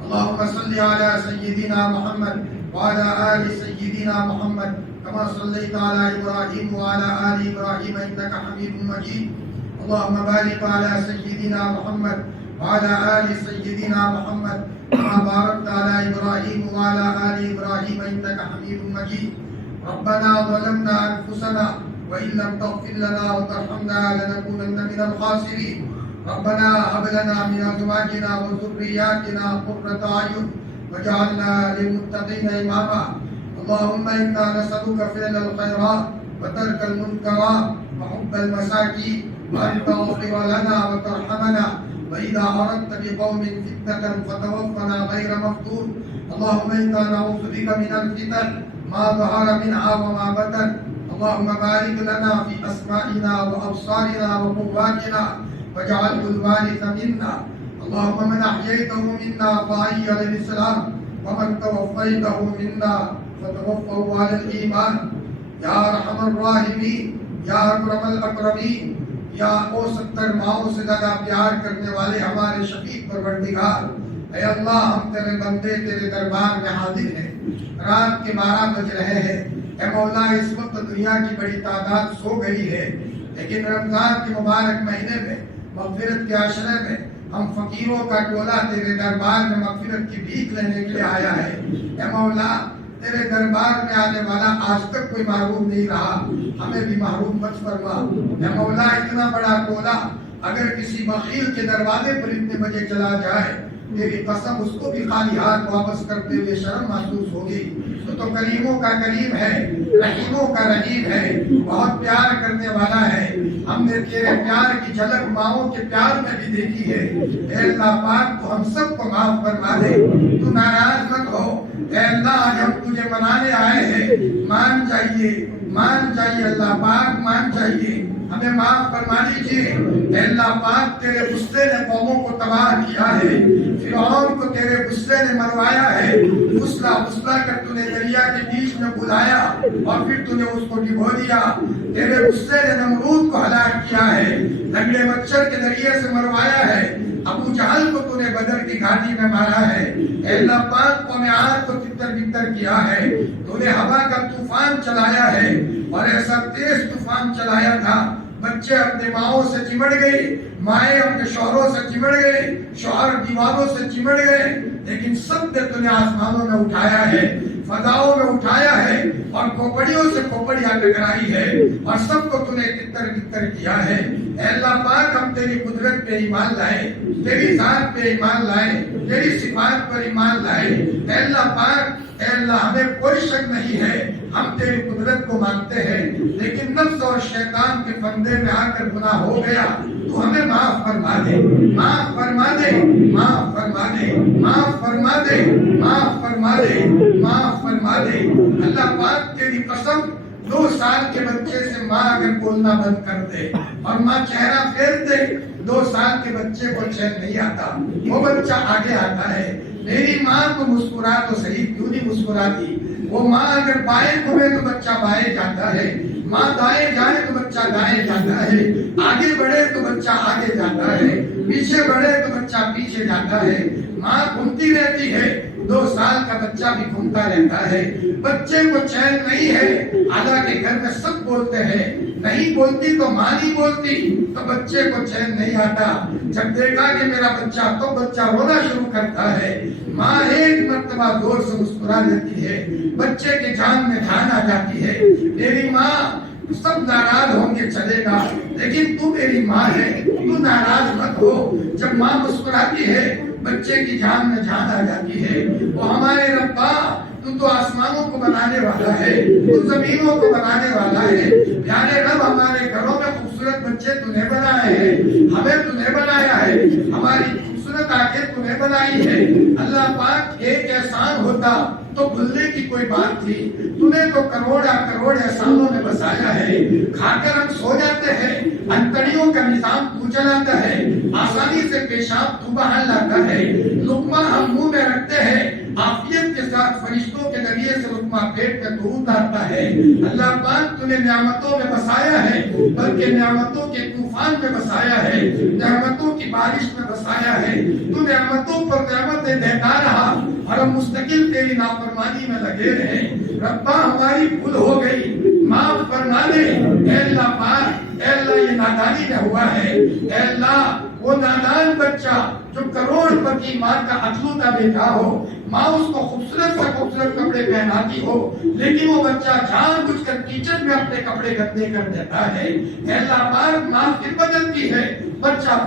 اللهم صل على سيدنا محمد وعلى آل سيدنا محمد كما صليت على إبراهيم وعلى آل إبراهيم إنك حميد مجيد۔ اللهم بارك على سيدنا محمد وعلى آل سيدنا محمد كما باركت على إبراهيم وعلى آل إبراهيم إنك حميد مجيد۔ ربنا ظلمنا أنفسنا وإن لم تغفر لنا وترحمنا لنكونن من الخاسرين۔ ربنا هب لنا من أزواجنا وذرياتنا قرة أعين واجعلنا للمتقين إماما۔ اللهم إنا نسألك فعل الخيرات وترك المنكرات وحب المساكين وأن تغفر لنا وترحمنا، وإذا أردت بقوم فتنة فتوفنا غير مفتون۔ اللهم إنا نعوذ بك من الفتن ما ظهر منها وما بطن۔ اللهم بارك لنا في أسمائنا وأبصارنا وقواتنا واجعله الوارث منا۔ اللهم من أحييته منا فأحي على الإسلام ومن توفيته منا فتوفه على الإيمان۔ یا ارحم الراحمین، یا اکرم الاکرمین، یا او 70 ماؤں سے زیادہ پیار کرنے والے ہمارے شفیق پروردگار، اے اللہ ہم تیرے بندے تیرے دربار میں حاضر ہیں، رات کے 12 بج رہے ہیں۔ اے مولا اس وقت دنیا کی بڑی تعداد سو گئی ہے، لیکن رمضان کے مبارک مہینے میں مغفرت کے عشرے میں ہم فقیروں کا ٹولہ تیرے دربار میں مغفرت کی بھیک لینے کے لیے آیا ہے۔ اے مولا تیرے دربار میں آنے والا آج تک کوئی محروم نہیں رہا، ہمیں بھی محروم مت فرما۔ اے مولا اتنا بڑا ٹولہ اگر کسی بخیل کے دروازے پر اتنے بجے چلا جائے، تیری قسم اس کو بھی خالی ہاتھ واپس کرتے ہوئے شرم محسوس ہوگی۔ تو کریموں کا کریم ہے، رحیموں کا رحیم ہے، بہت پیار کرنے والا ہے۔ ہم نے تیرے پیار کی جھلک ماؤں کے پیار میں بھی دیکھی ہے۔ اے اللہ پاک تو ہم سب کو معاف فرما دے، تو ناراض مت ہو۔ اے اللہ آج ہم تجھے منانے آئے ہیں، مان جائیے اللہ پاک، مان جائیے، ہمیں معاف فرما دیجیے۔ اے اللہ پاک تیرے غصے نے قوموں کو تباہ کیا ہے، فرعون کو تیرے غصے نے مروایا ہے، غسلا کر تو نے دریا کے بیچ میں بلایا اور پھر تو نے اس کو ڈبو دیا۔ تیرے غصے نے نمرود کو ہلاک کیا ہے، لنگڑے مچھر کے ذریعے سے مروایا ہے، ابو جہل کو تو نے بدر کی گھاٹی میں مارا ہے۔ اے اللہ پاک قوم عاد کو تتر بتر کیا ہے، تو نے ہوا کا طوفان چلایا ہے اور ایسا تیز طوفان چلایا تھا، بچے اپنے ماؤں سے چمڑ گئے، مائیں اپنے شوہروں سے چمڑ گئے، شوہر دیواروں سے چمڑ گئے، لیکن سب نے تجھے آسمانوں میں اٹھایا ہے، فضاؤں میں اٹھایا ہے اور کھوپڑیوں سے کھوپڑیاں ٹکرائی ہے اور سب کو تو نے تتر بتر کیا ہے۔ اے اللہ پاک ہم تیری قدرت پہ ایمان لائے، تیری ذات پہ ایمان لائے، تیری صفات پر ایمان لائے۔ اے اللہ پاک، اے اللہ ہمیں کوئی شک نہیں ہے، ہم تیری قدرت کو مانتے ہیں، لیکن نفس اور شیطان کے فندے میں آ کر گناہ ہو گیا، تو ہمیں معاف فرما دے، معاف فرما دے، معاف فرما دے، معاف فرما دے، معاف فرما دے، معاف فرما دے۔ اللہ پاک تیری قسم 2 سال کے بچے سے ماں اگر بولنا بند کر دے اور ماں چہرہ پھیر دے، 2 سال کے بچے کو چین نہیں آتا، وہ بچہ آگے آتا ہے۔ میری ماں تو مسکرا تو صحیح، کیوں نہیں مسکراتی؟ وہ ماں اگر بائیں گھومے تو بچہ بائیں جاتا ہے، ماں دائیں جائے تو بچہ دائیں جاتا ہے، آگے بڑھے تو بچہ آگے جاتا ہے، پیچھے بڑھے تو بچہ پیچھے جاتا ہے۔ ماں گھومتی رہتی ہے، 2 سال کا بچہ بھی گھومتا رہتا ہے، بچے کو چین نہیں ہے، حالانکہ گھر میں سب بولتے ہیں، نہیں بولتی تو ماں نہیں بولتی، تو بچے کو چین نہیں آتا۔ جب دیکھا کہ میرا بچہ، تو بچہ رونا شروع کرتا ہے، ماں ایک مرتبہ زور سے مسکرا دیتی ہے، بچے کی جان میں جان آ جاتی ہے۔ میری ماں، سب ناراض ہوں گے چلے گا، لیکن تو میری ماں ہے، تو ناراض مت ہو۔ جب ماں مسکراتی ہے، بچے کی جان میں جان آ جاتی ہے۔ وہ ہمارے ربا، تو آسمانوں کو بنانے والا ہے، تو زمینوں کو بنانے والا ہے۔ پیارے رب، ہمارے گھروں میں خوبصورت بچے تو نے بنائے ہیں، ہمیں تو نے بنایا ہے، ہماری خوبصورت آنکھیں تو نے بنائی ہے۔ اللہ پاک، ایک احسان ہوتا تو بھولنے کی کوئی بات تھی، تو نے تو کروڑا کروڑ احسانوں میں بسایا ہے۔ کھا کر ہم سو جاتے ہیں، انتڑیوں کا نظام تو چلاتا ہے، آسانی سے پیشاب تو باہر لاتا ہے، لقمہ ہم منہ میں رکھتے ہیں، عافیت کے ساتھ فرشتوں کے ذریعے سے لقمہ پیٹ میں تو اتارتا ہے۔ اللہ پاک، تو نے نعمتوں میں بسایا ہے، بلکہ نعمتوں کے طوفان میں بسایا ہے، نعمتوں کی بارش میں بسایا ہے۔ تو نعمتوں پر نعمتیں دیتا رہا اور ہم مستقل تیری نافرمانی میں لگے رہے۔ ربا، ہماری بھول ہو گئی، معاف فرما دے۔ اے اللہ پاک، اے اللہ، یہ نادانی میں ہوا ہے۔ اے اللہ، وہ نادان بچہ جو کروڑ پتی ماں کا اکلوتا بیٹا ہو، ماں اس کو خوبصورت سے خوبصورت کپڑے پہناتی ہو، لیکن وہ بچہ جان بوجھ کر کچن میں اپنے کپڑے گندے کر دیتا ہے۔ اے اللہ پاک، ماں پھر بدلتی ہے، بچہ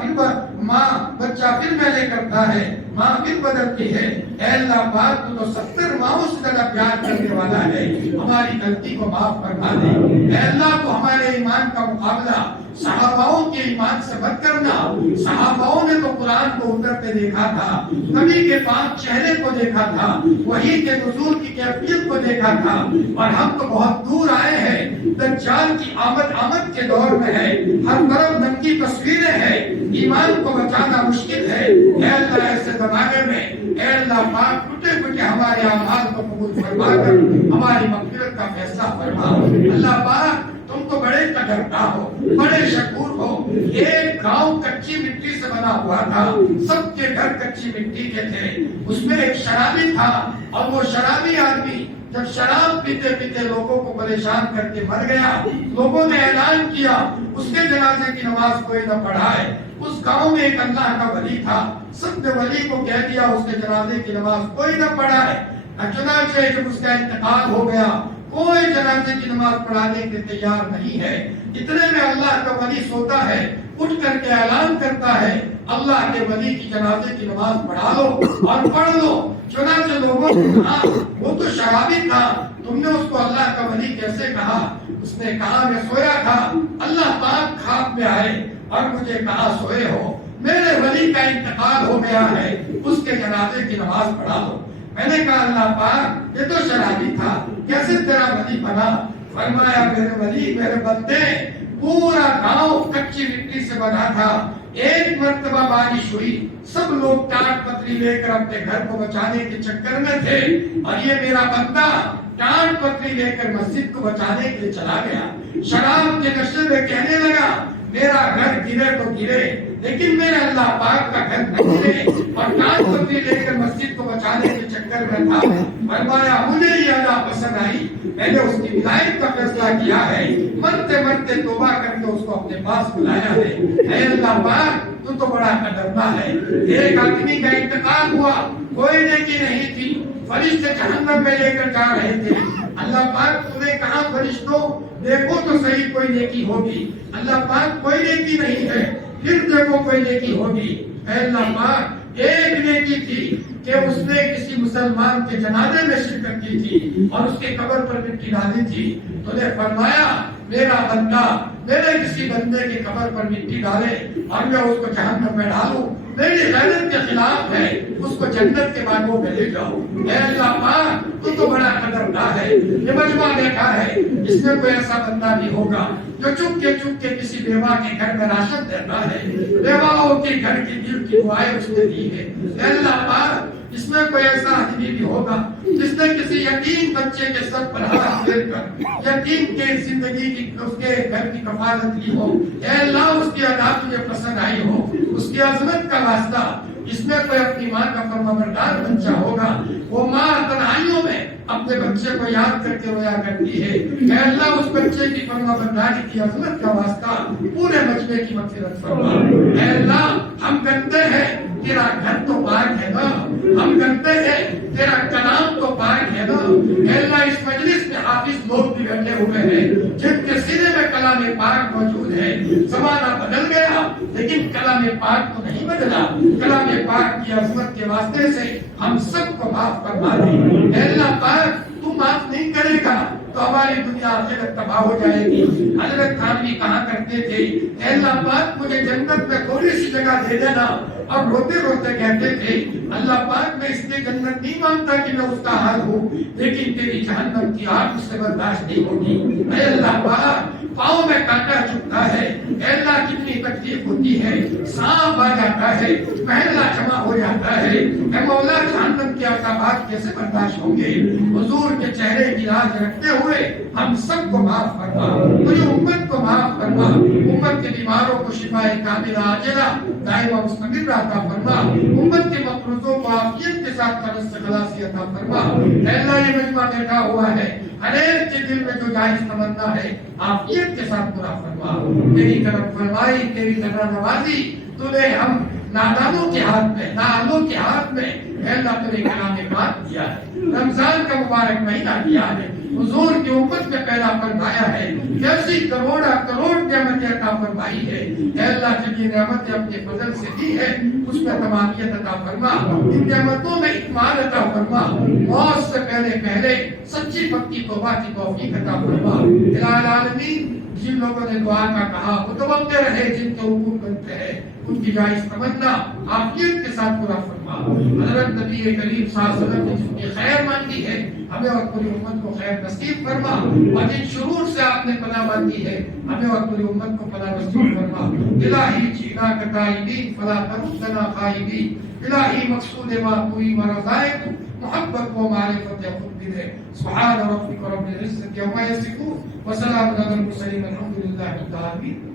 پھر میلے کرتا ہے، ماں پھر بدلتی ہے۔ اے اللہ پاک، تو 70 ماؤں سے زیادہ پیار کرنے والا ہے، ہماری غلطی کو معاف فرما دے۔ اے اللہ، تو ہمارے ایمان کا مقابلہ صحاباؤں کے ایمان سے مت کرنا۔ صحاباؤں نے تو قرآن کو اترتے دیکھا تھا، نبی کے پاک چہرے کو دیکھا تھا، وحی کے نزول کی کیفیت کو دیکھا تھا، اور ہم تو بہت دور آئے ہیں، دجال کی آمد کے دور میں ہے، ہر طرف ننگی تصویریں ہیں، ایمان کو بچانا مشکل ہے۔ اے اللہ، ایسے زمانے میں اے اللہ پاک، ٹوٹے پھوٹے ہمارے اعمال کو قبول فرما کر ہماری مغفرت کا فیصلہ فرما۔ اللہ پاک، تم تو بڑے قدردان ہو، بڑے شکور ہو۔ ایک گاؤں کچی مٹی سے بنا ہوا تھا، سب کے گھر کچی مٹی کے تھے، اس میں ایک شرابی تھا، اور وہ شرابی آدمی جب شراب پیتے پیتے لوگوں کو پریشان کر کے مر گیا، لوگوں نے اعلان کیا اس کے جنازے کی نماز کوئی نہ پڑھائے۔ اس گاؤں میں ایک اللہ کا ولی تھا، سب نے ولی کو کہہ دیا اس کے جنازے کی نماز کوئی نہ پڑھائے۔ چنانچہ جب اس کا انتقال ہو گیا، کوئی جنازے کی نماز پڑھانے کے تیار نہیں ہے۔ اتنے میں اللہ کا ولی سوتا ہے، اٹھ کر کے اعلان کرتا ہے، اللہ کے ولی کی جنازے کی نماز پڑھا لو اور پڑھ لو۔ چنانچہ لوگوں نے کہا، وہ تو شرابی تھا، تم نے اس کو اللہ کا ولی کیسے کہا؟ اس نے کہا، میں سویا تھا، اللہ پاک خواب میں آئے اور مجھے کہا سوئے ہو، میرے ولی کا انتقال ہو گیا ہے، اس کے جنازے کی نماز پڑھا لو۔ میں نے کہا، اللہ پاک، یہ تو شرابی تھا، کیسے تیرا ولی بنا؟ فرمایا، میرے ولی، میرے بندے، پورا گاؤں کچی مٹی سے بنا تھا، ایک مرتبہ بارش ہوئی، سب لوگ ٹاٹ پتری لے کر اپنے گھر کو بچانے کے چکر میں تھے، اور یہ میرا بندہ ٹاٹ پتری لے کر مسجد کو بچانے کے لیے چلا گیا۔ شراب کے نشے میں کہنے لگا، میرا گھر گرے تو گرے، لیکن میرے اللہ پاک کا گھر نہ گرے، اور ٹاٹ پتری لے کر مسجد کو بچانے کے چکر میں تھا۔ فرمایا، مجھے یہ ادا پسند آئی، میں نے اس کی ولایت کا فیصلہ کیا ہے، مرتے مرتے توبہ کر کے اس کو اپنے پاس بلایا ہے۔ اے اللہ پاک، تو تو بڑا قدردان ہے۔ ایک آدمی کا انتقال ہوا، کوئی نیکی نہیں تھی، فرشتے جہنم میں لے کر جا رہے تھے۔ اللہ پاک، تو نے کہا فرشتوں دیکھو تو صحیح کوئی نیکی ہوگی۔ اللہ پاک، کوئی نیکی نہیں ہے، پھر دیکھو کوئی نیکی ہوگی۔ اے اللہ پاک، ایک نیکی تھی کہ اس نے کسی مسلمان کے جنازے میں شرکت کی تھی اور اس کے قبر پر مٹی ڈالی تھی۔ تو نے فرمایا، میرا بندہ میرے کسی بندے کے قبر پر مٹی ڈالے اور میں اس کو جہنم میں ڈالوں، میری غیرت کے خلاف ہے، اس کو جنت کے باغوں میں لے جاؤ۔ اے اللہ پاک، تو بڑا قدردان ہے۔ یہ مجمع دیکھا ہے، اس میں کوئی ایسا بندہ بھی ہوگا جو چپ کے کسی بیوہ کے گھر میں راشن دیتا ہے، بیواؤں کے گھر کی دل کی دعائیں اس نے دی ہے۔ اے اللہ پاک، اس میں کوئی ایسا آدمی بھی ہوگا جس نے کسی یتیم بچے کے سر پر ہاتھ پھیر کر یتیم کے زندگی کی، اس کے گھر کی کفالت کی ہو۔ اے اللہ، اس کی ادا تجھے پسند آئی ہو، اس کی عظمت کا واسطہ جس میں کوئی اپنی ماں کا فرمانبردار بچہ ہوگا، وہ ماں تنہائیوں میں اپنے بچے کو یاد کر کے رویا کرتی ہے، اے اللہ اس بچے کی فرمانبرداری کی عظمت کا واسطہ پورے مجمع کی مغفرت فرما۔ اے اللہ ہم گنتے ہیں، تیرا گھر تو پاک ہے نا، ہم گنتے ہیں، تیرا کلام تو پاک ہے نا۔ اے اللہ اس مجلس میں حافظ لوگ بھی بیٹھے ہوئے ہیں جن کے سینے میں کلام پاک موجود ہے۔ زمانہ بدل گیا لیکن کلام پاک تو نہیں بدلا۔ کلام پاک کی عظمت کے واسطے سے ہم سب کو معاف فرما دے۔ اے اللہ پاک تو معاف نہیں کرے گا تو ہماری دنیا آخرت تباہ ہو جائے گی۔ حضرت تھانوی کہا کرتے تھے، اے اللہ پاک مجھے جنت میں تھوڑی سی جگہ دے دینا، اور روتے روتے کہتے تھے اللہ پاک میں اس لیے جنت نہیں مانگتا کہ میں اس کا حال ہوں، لیکن تیری جہنم کی آگ اس سے برداشت نہیں ہوگی۔ اے اللہ پاک پاؤں میں کانٹا چبھتا ہے، اے اللہ کتنی تکلیف ہوتی ہے، سانپ آ جاتا ہے، پہلا جمع ہو جاتا ہے، اے مولا جہنم کے عذابات کیسے برداشت ہوں گے؟ حضور کے چہرے کی لاج رکھتے ہوئے ہم سب کو معاف فرما، مجھے امت کو معاف فرما، امت کے بیماروں کو شفا کاملہ عاجلہ دائمہ مستمر عطا فرما، امت کے مقروضوں کو عافیت کے ساتھ قرض سے خلاصی عطا فرما۔ اے اللہ یہ مجمع بیٹھا ہوا ہے، ہر ایک کے دل میں جو جائز تمنا ہے عافیت کے ساتھ پورا فرما۔ تیری کرم فرمائی، تیری ذرہ نوازی تو نے ہم نادانوں کے ہاتھ میں، نااہلوں کے ہاتھ میں اے اللہ تیرے کلام پاک دیا ہے، رمضان کا مبارک مہینہ دیا ہے، حضور کی امت میں پیدا فرمایا ہے، کیسی کروڑا کروڑ نعمتیں عطا فرمائی ہے۔ اے اللہ جب یہ نعمتیں اپنے فضل سے دی ہے اس میں تمامیت عطا فرما، ان نعمتوں میں اکمال عطا فرما، موت سے پہلے سچی پکی توبہ کی توفیق عطا فرما۔ الہ العالمین جن لوگوں نے دعا کا کہا متوقع رہے، جن کے حقوق بنتے ہیں ان کی جائز تمنا عافیت کے ساتھ پورا فرما۔ حضرت نبی کریم صلی اللہ علیہ وسلم نے جن کی خیر مانگی ہے ہمیں اور پوری امت کو خیر نصیب فرما، اور جن شرور سے آپ نے پناہ مانگی ہے ہمیں اور پوری امت کو پناہ نصیب فرما۔ الہی جینا کتائبین فلا تردنا خائبین، الہی مقصود ما کوئی مرضائے محبت و معرفت خود بھی دے۔ سبحان ربک رب العزت عما یصفون وسلام علی المرسلین الحمد للہ رب العالمین۔